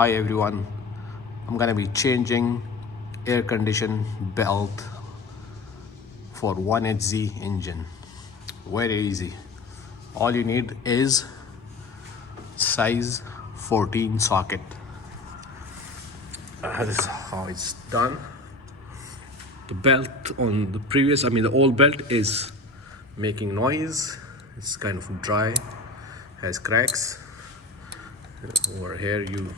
Hi everyone, I'm gonna be changing air condition belt for 1HD engine. Very easy. All you need is size 14 socket. This is how it's done. The belt on the previous, the old belt is making noise. It's kind of dry, has cracks. Over here you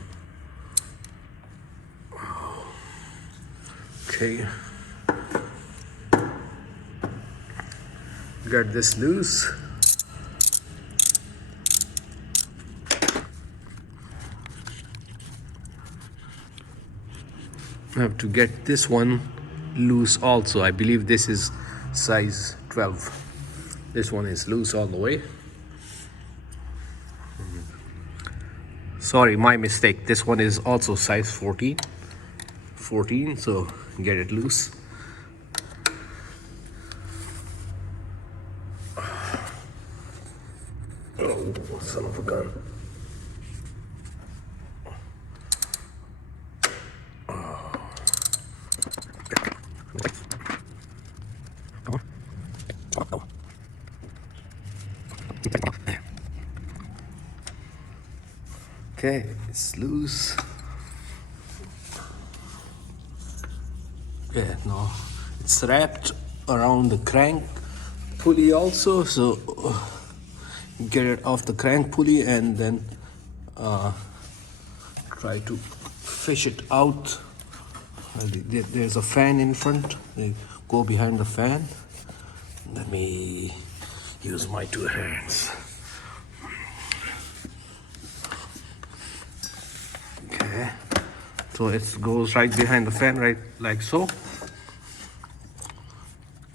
get this loose. I have to get this one loose also. I believe this is size 12. This one is loose all the way. Sorry, my mistake. This one is also size 14, so get it loose. Oh, son of a gun. Okay, it's loose. Yeah, no, it's wrapped around the crank pulley also, so get it off the crank pulley and then try to fish it out. There's a fan in front. They go behind the fan. Let me use my two hands. Okay, so it goes right behind the fan, right like so.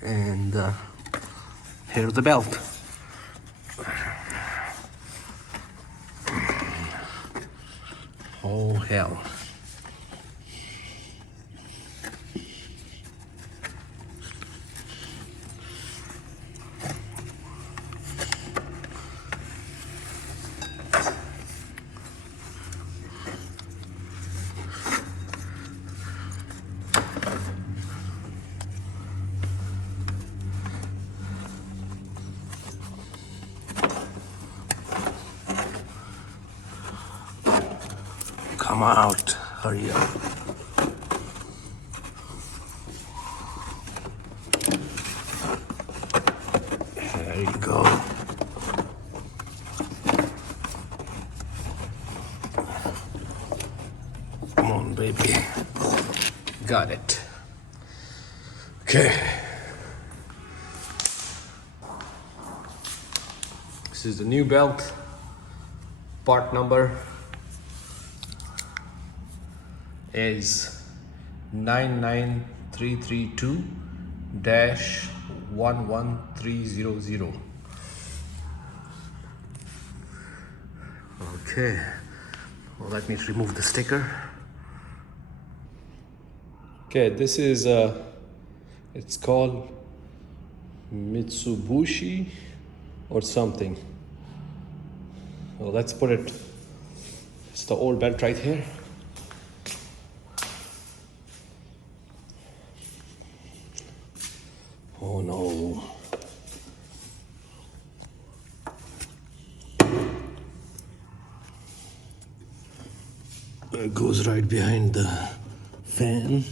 And here's the belt. Oh hell. Come out, hurry up. There you go. Come on, baby. Got it. Okay. This is the new belt. Part number is 99332-11300. Okay, well, let me remove the sticker. Okay, this is it's called Mitsubishi or something. Well, let's put it, it's the old belt right here. Oh no. It goes right behind the fan.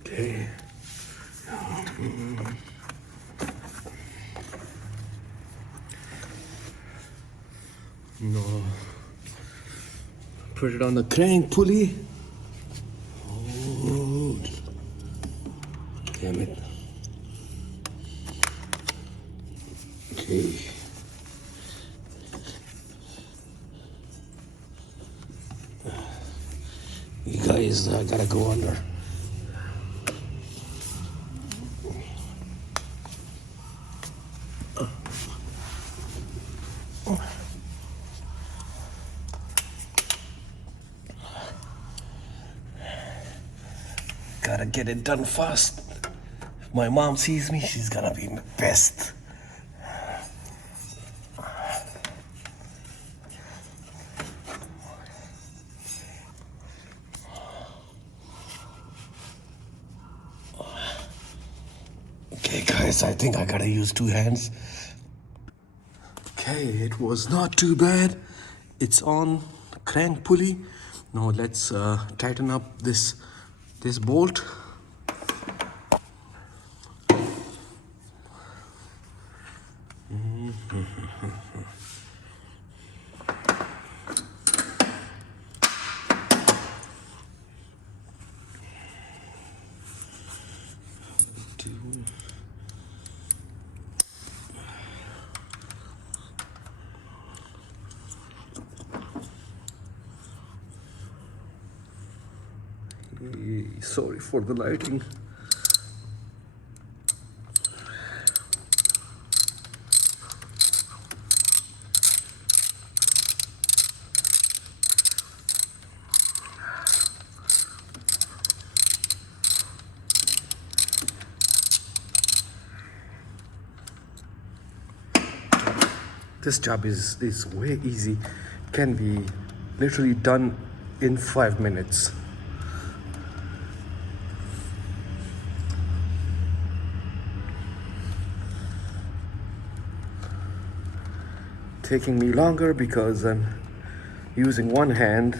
Okay. No. Put it on the crank pulley. Oh, damn it. Okay. You guys gotta go under. gotta get it done fast. If my mom sees me, she's gonna be pissed. Okay guys, I think I gotta use 2 hands. Okay, it was not too bad. It's on crank pulley. Now let's tighten up this bolt. Sorry for the lighting. This job is way easy. It can be literally done in 5 minutes. Taking me longer because I'm using one hand.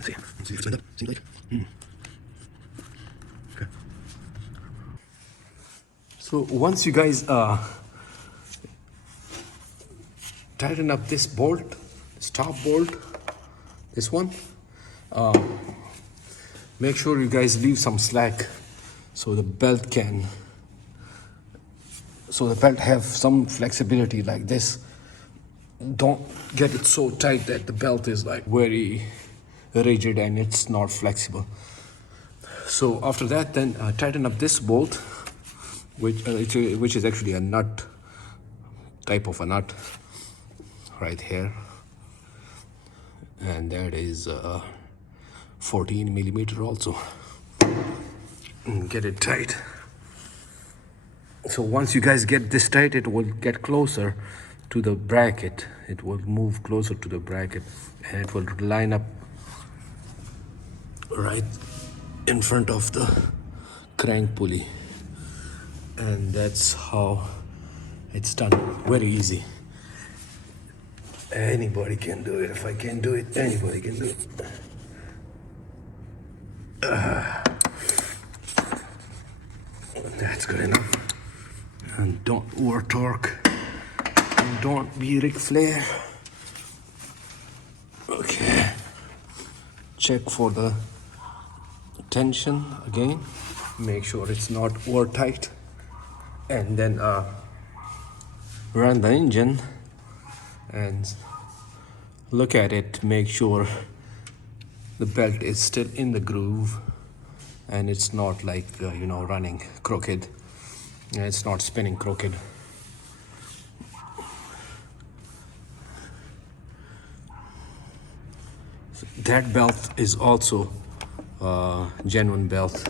See if it's lined up. See like. Okay. So once you guys tighten up this bolt, this top bolt, this one, make sure you guys leave some slack so the belt can. So the belt have some flexibility like this. Don't get it so tight that the belt is like very rigid and it's not flexible. So after that, then tighten up this bolt, which is actually a nut, type of a nut, right here, and that is 14 millimeter also. And get it tight. So once you guys get this tight, it will get closer to the bracket. It will move closer to the bracket and it will line up right in front of the crank pulley. And that's how it's done. Very easy. Anybody can do it. If I can do it, anybody can do it. That's good enough. And don't over torque. And don't be Ric Flair. Okay. Check for the tension again. Make sure it's not over tight. And then run the engine and look at it. Make sure the belt is still in the groove and it's not like running crooked. It's not spinning crooked. So that belt is also genuine belt.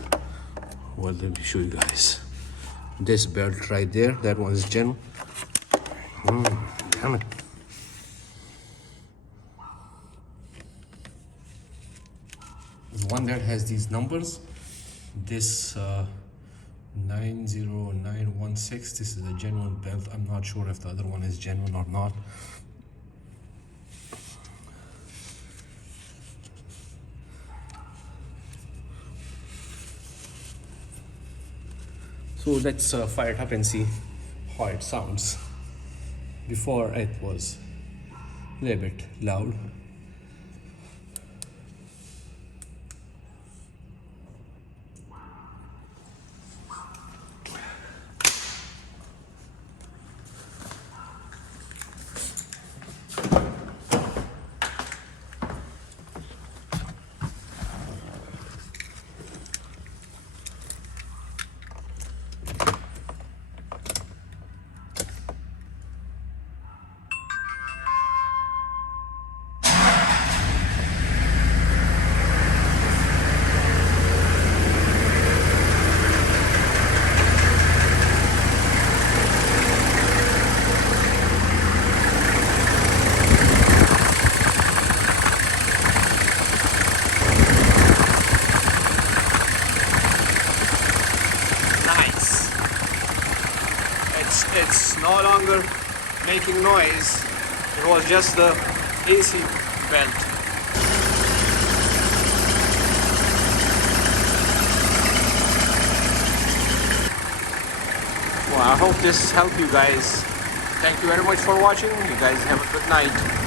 Well, let me show you guys. This belt right there, that one is genuine. Damn it. The one that has these numbers, this 90916, this is a genuine belt. I'm not sure if the other one is genuine or not. So let's fire it up and see how it sounds. Before it was a little bit loud. it's no longer making noise. It was just the AC belt. Well, I hope this helped you guys. Thank you very much for watching. You guys have a good night.